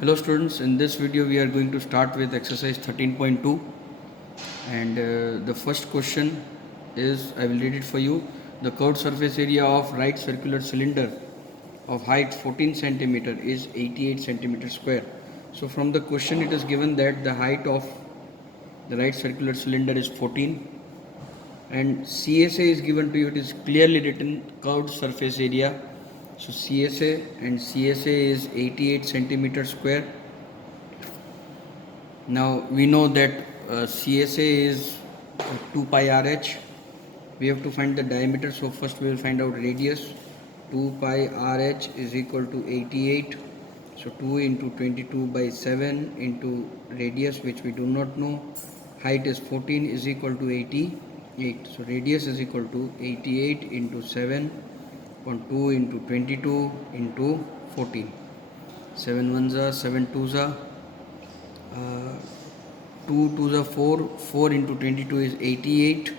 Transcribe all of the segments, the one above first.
Hello students, in this video we are going to start with exercise 13.2 and the first question is, I will read it for you. The curved surface area of right circular cylinder of height 14 centimeter is 88 centimeter square. So from the question it is given that the height of the right circular cylinder is 14 and CSA is given to you. It is clearly written curved surface area. So CSA is 88 centimeter square. Now we know that CSA is 2 pi RH. We have to find the diameter, so first we will find out radius. 2 pi RH is equal to 88. So 2 into 22 by 7 into radius, which we do not know. Height is 14 is equal to 88. So radius is equal to 88 into 7 upon 2 into 22 into 14. 7 ones are 7 twos are 2 to the 4, 4 into 22 is 88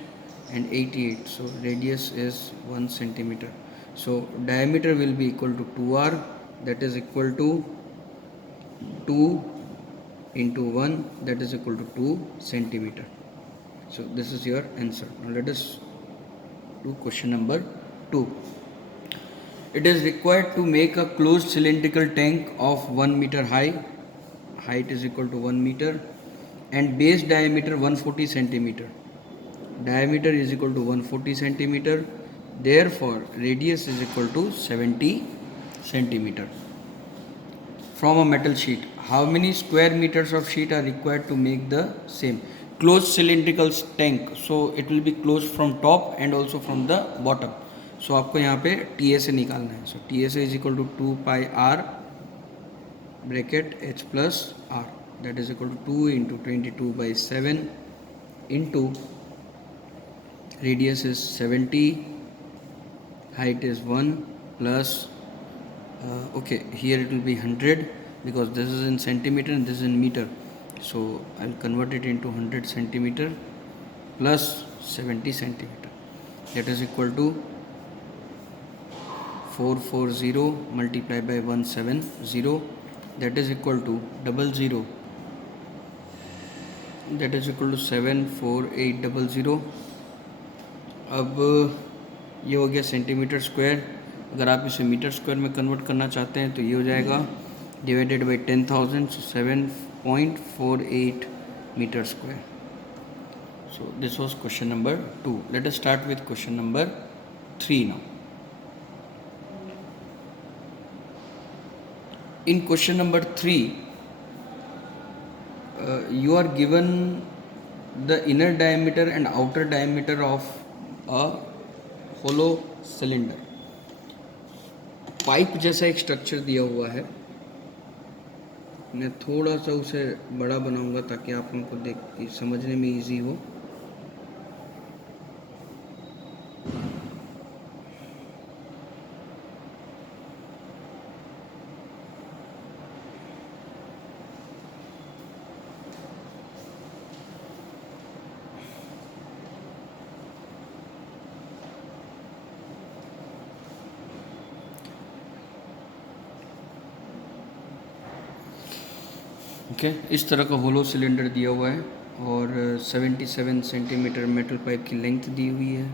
and 88. So radius is 1 centimeter. So diameter will be equal to 2r, that is equal to 2 into 1, that is equal to 2 centimeter. So this is your answer. Now let us do question number 2. It is required to make a closed cylindrical tank of 1 meter high, height is equal to 1 meter, and base diameter 140 centimeter. Diameter is equal to 140 centimeter. Therefore, radius is equal to 70 centimeter. From a metal sheet, how many square meters of sheet are required to make the same closed cylindrical tank? So it will be closed from top and also from the bottom. So आपको यहाँ पे TSA निकालना है. So TSA is equal to 2 pi r bracket h plus r, that is equal to 2 into 22 by 7 into radius is 70, height is 1 plus okay, here it will be 100 because this is in centimeter and this is in meter. So I will convert it into 100 centimeter plus 70 centimeter, that is equal to 440 multiplied by 170, that is equal to 00, that is equal to 74800. अब ये हो गया centimetre square. अगर आप इसे metre square में convert करना चाहते हैं तो ये हो जाएगा divided by 10,000, so 7.48 metre square. So this was question number 2. Let us start with question number 3 now. In question number 3, you are given the inner diameter and outer diameter of a hollow cylinder. Pipe जैसा एक structure दिया हुआ है. मैं थोड़ा सा उसे बड़ा बनाऊंगा ताकि आप लोगों को देख समझने में इजी हो. ओके, इस तरह का होलो सिलेंडर दिया हुआ है और 77 सेंटीमीटर मेटल पाइप की लेंथ दी हुई है.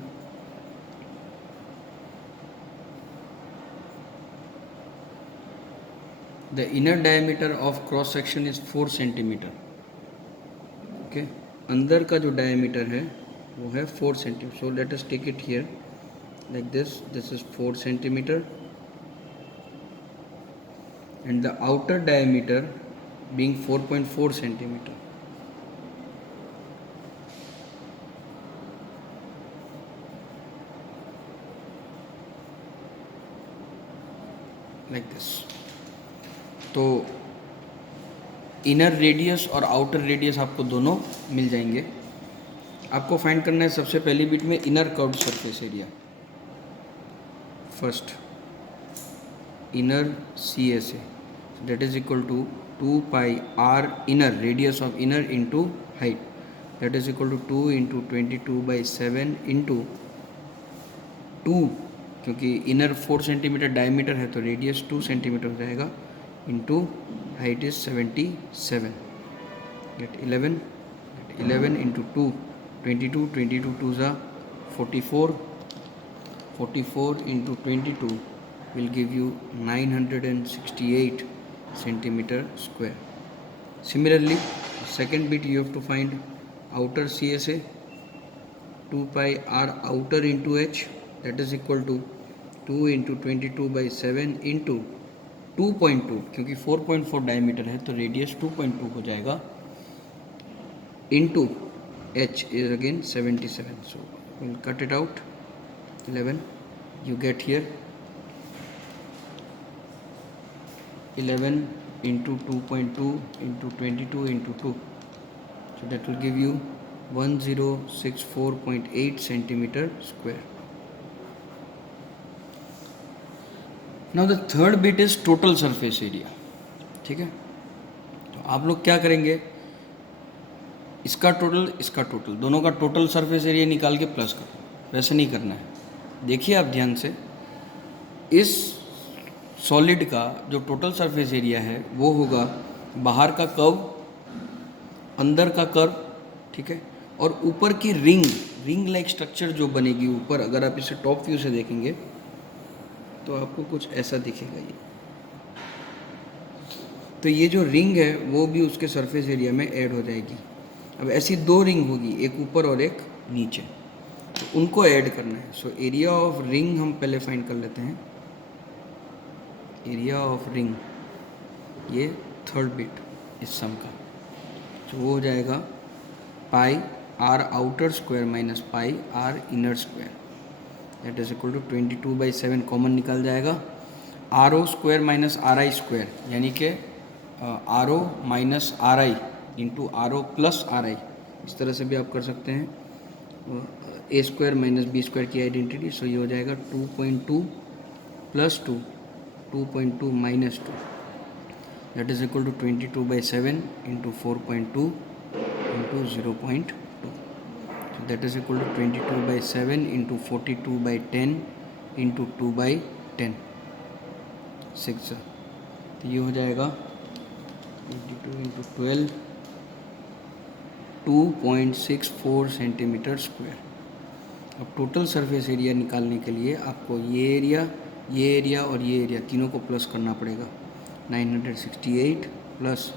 The inner diameter of cross section is 4 centimetre. Okay, अंदर का जो डायमीटर है वो है 4 centimetre. So let us take it here like this. This is 4 centimetre and the outer diameter being 4.4 centimeter. Like this. तो इनर रेडियस और outer radius आपको दोनों मिल जाएंगे. आपको फाइंड करना है सबसे पहली बिट में inner curved surface area. First inner CSA, that is equal to 2 pi r inner, radius of inner into height, that is equal to 2 into 22 by 7 into 2, क्योंकि इनर 4 सेंटीमीटर डायमीटर है तो radius 2 centimetre हो जाएगा, into height is 77. Get 11 into 2, 22, 22 2s are 44, 44 into 22 will give you 968 centimeter square. Similarly, second bit you have to find outer CSA, 2 pi r outer into h, that is equal to 2 into 22 by 7 into 2.2, क्योंकि 4.4 diameter है तो radius 2.2 हो जाएगा, into h is again 77. So we'll cut it out. 11, you get here 11 into 2.2 into 22 into 2, so that will give you 1064.8 centimeter square. Now the third bit is total surface area. ठीक है, तो आप लोग क्या करेंगे, इसका टोटल दोनों का टोटल सरफेस एरिया निकाल के प्लस करो, वैसे नहीं करना है। देखिए आप ध्यान से, इस सॉलिड का जो टोटल सरफेस एरिया है वो होगा बाहर का कर्व, अंदर का कर्व, ठीक है, और ऊपर की रिंग लाइक स्ट्रक्चर जो बनेगी ऊपर, अगर आप इसे टॉप व्यू से देखेंगे तो आपको कुछ ऐसा दिखेगा ये। तो ये जो रिंग है वो भी उसके सरफेस एरिया में ऐड हो जाएगी। अब ऐसी दो रिंग होगी, एक ऊपर और एक नीचे, तो उनको ऐड करना है। सो एरिया ऑफ रिंग हम पहले फाइंड कर लेते हैं। एरिया ऑफ रिंग, ये थर्ड बिट इस सम का, तो वो हो जाएगा pi r outer square minus pi r inner square, that is equal to 22/7 common निकल जाएगा। R o square minus r i square, यानी कि r o minus r i into r o plus r i, इस तरह से भी आप कर सकते हैं। A square minus b square की आइडेंटिटी, सो ये हो जाएगा 2.2 plus 2, 2.2 minus 2, that is equal to 22/7 into 4.2 into 0.2, so that is equal to 22/7 into 42/10 into 2/10, 6, तो ये हो जाएगा 22 into 12, 2.64 सेंटीमीटर स्क्वायर। अब टोटल सरफेस एरिया निकालने के लिए आपको ये एरिया और ये एरिया तीनों को प्लस करना पड़ेगा। 968 plus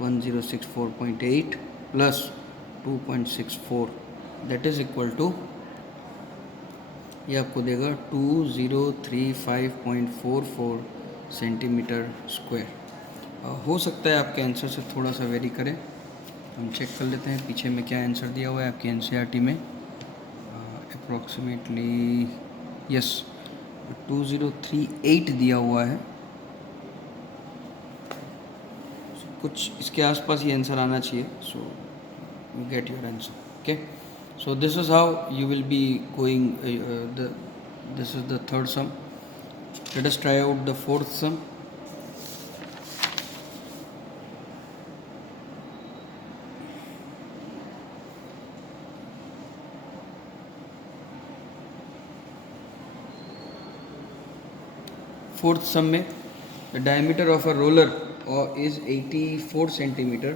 1064.8 plus 2.64, that is equal to, ये आपको देगा 2035.44 सेंटीमीटर स्क्वायर। हो सकता है आपके आंसर से थोड़ा सा वेरी करे, हम चेक कर लेते हैं पीछे में क्या आंसर दिया हुआ है आपकी एनसीईआरटी में। अप्रॉक्सीमेटली यस 2038 दिया हुआ है, कुछ इसके आसपास ये आंसर आना चाहिए। So you get your answer, okay. So this is how you will be going, this is the third sum. Let us try out the fourth sum. Fourth sum में the diameter of a roller is 84 centimeter.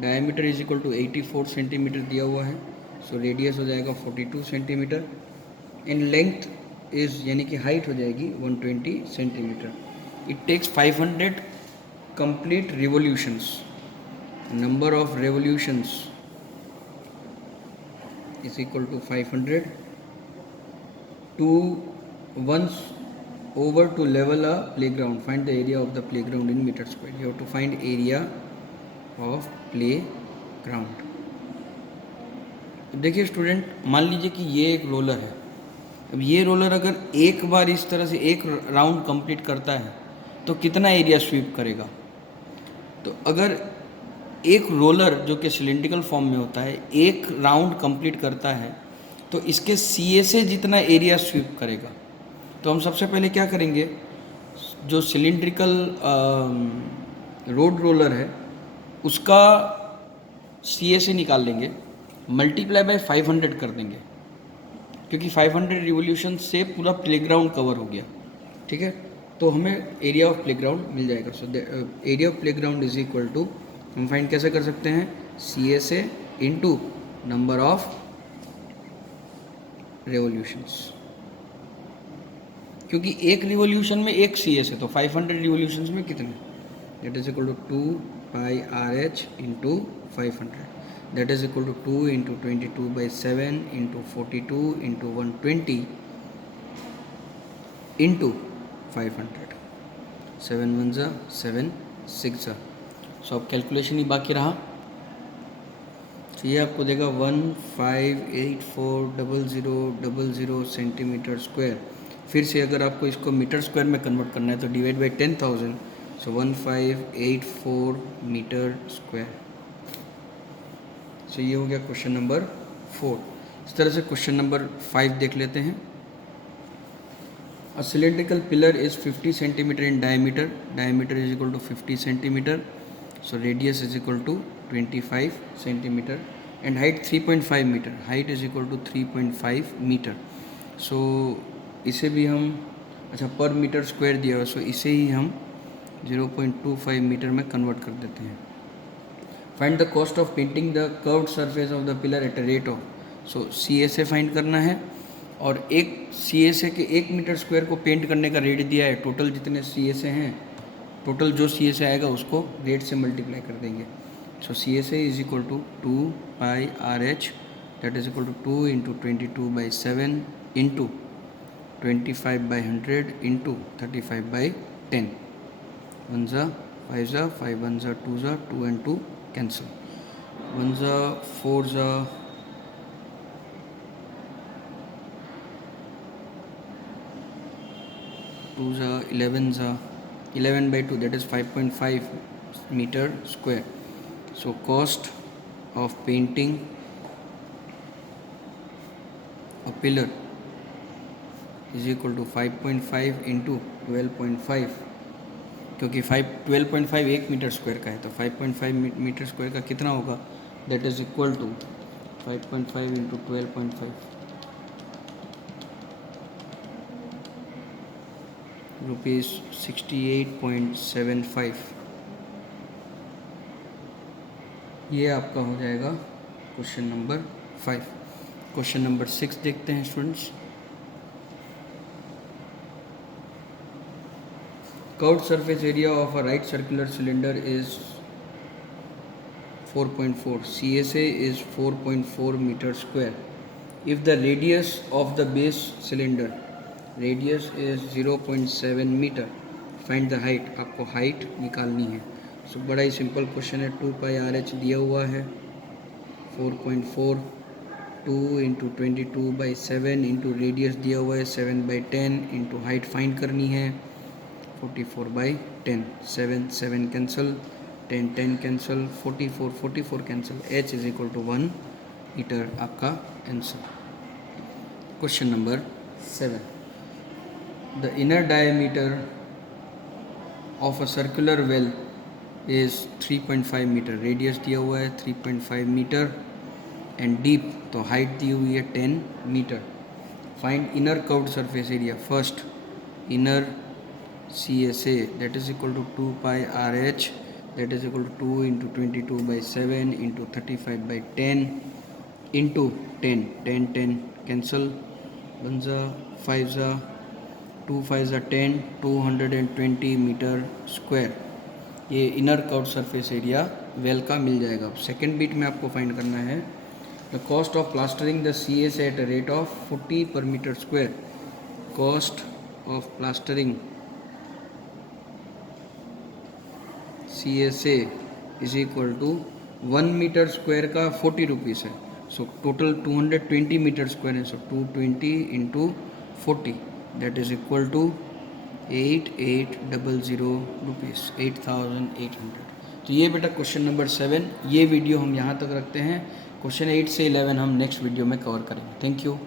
Diameter is equal to 84 centimeter दिया हुआ है, so radius हो जाएगा 42 centimetre, in length is यानी कि height हो जाएगी 120 centimetre. It takes 500 complete revolutions, number of revolutions is equal to 500 to once over to level a playground. Find the area of the playground in meter square. You have to find area of playground. देखिए student, मान लीजिए कि ये एक roller है। अब ये roller अगर एक बार इस तरह से एक राउंड कंप्लीट करता है तो कितना एरिया स्वीप करेगा? तो अगर एक रोलर जो कि सिलिंड्रिकल फॉर्म में होता है एक राउंड कंप्लीट करता है तो इसके सीए से जितना एरिया स्वीप करेगा। तो हम सबसे पहले क्या करेंगे, जो सिलिंड्रिकल रोड रोलर है उसका सीए से निकाल लेंगे, मल्टीप्लाई बाय 500 कर देंगे, क्योंकि 500 रिवोल्यूशन से पूरा प्लेग्राउंड कवर हो गया, ठीक है। तो हमें एरिया ऑफ प्लेग्राउंड मिल जाएगा। So area of playground is equal to, हम फाइंड कैसे कर सकते हैं, CSA into number of revolutions, क्योंकि एक रिवोल्यूशन में एक CSA, तो 500 रिवोल्यूशंस में कितने, that is equal to 2πRH into 500, that is equal to 2 into 22/7 into 42 into 120 into 500, 7 1 जा 7 6 जा। सो अब कैलकुलेशन ही बाकी रहा। तो ये आपको देगा 15840000 सेंटीमीटर स्क्वायर। फिर से अगर आपको इसको मीटर स्क्वायर में कन्वर्ट करना है तो divide by 10,000, so 1584 metre square. So ये हो गया क्वेश्चन नंबर 4। इस तरह से क्वेश्चन नंबर 5 देख लेते हैं। A cylindrical pillar is 50 centimeter in diameter. Diameter is equal to 50 centimeter. So radius is equal to 25 centimeter and height 3.5 meter. Height is equal to 3.5 meter. So इसे भी हम, अच्छा पर मीटर स्क्वायर दिया हुआ, सो इसे ही हम 0.25 मीटर में कन्वर्ट कर देते हैं। Find the cost of painting the curved surface of the pillar eight a rate of, so CSA find करना है और एक CSA के 1 मीटर स्क्वायर को पेंट करने का रेट दिया है। टोटल जितने CSA हैं, टोटल जो CSA आएगा उसको रेट से मल्टीप्लाई कर देंगे। So CSA is equal to 2πRH, that is equal to 2 into 22/7 into 25/100 into 35/10। 1 जा 5 जा 5 1 जा 2 जा 2 and 2 कैंसिल, 1 जा 4 जा 2 जा 11 जा 11/2, that is 5.5 meter square. So cost of painting a pillar is equal to 5.5 into 12.5, क्योंकि 12.5 1 मीटर स्क्वायर का है, तो 5.5 मीटर स्क्वायर का कितना होगा, that is equal to 5.5 into 12.5, ₹68.75। ये आपका हो जाएगा क्वेश्चन नंबर 5। क्वेश्चन नंबर 6 देखते हैं students. Curved surface area of a right circular cylinder is 4.4, CSA is 4.4 meter square. If the radius of the base cylinder radius is 0.7 meter, find the height, आपको height निकालनी है। सो बड़ा ही simple question है। 2πRH दिया हुआ है, 4.4, 2 into 22/7 into radius दिया हुआ है 7/10 इंटू हाइट फाइंड करनी है 44/10, 7 7 cancel, 10 10 cancel, 44 44 cancel, H is equal to 1 metre आपका answer. Question number 7, the inner diameter of a circular well is 3.5 metre, radius दिया हुआ है 3.5 मीटर एंड डीप, तो हाइट दी हुई है 10 metre. Find inner curved surface area. First inner CSA, that is equal to 2πRH, that is equal to 2 into 22/7 into 35/10 into 10 10 10 cancel, 1 जा 5 जा 2 5 जा 10, 220 मीटर स्क्वायर। ये inner curved surface area well का मिल जाएगा। सेकेंड बीट में आपको find करना है the cost of plastering the CSA at a rate of 40 per meter square। Cost of plastering CSA is equal to 1 metre square का 40 rupees है। So total 220 metre square है, so 220 into 40, that is equal to 8800 rupees, 8800। तो ये बेटा question number 7। ये video हम यहाँ तक रखते हैं। क्वेश्चन 8 से 11 हम नेक्स्ट वीडियो में कवर करेंगे। Thank you.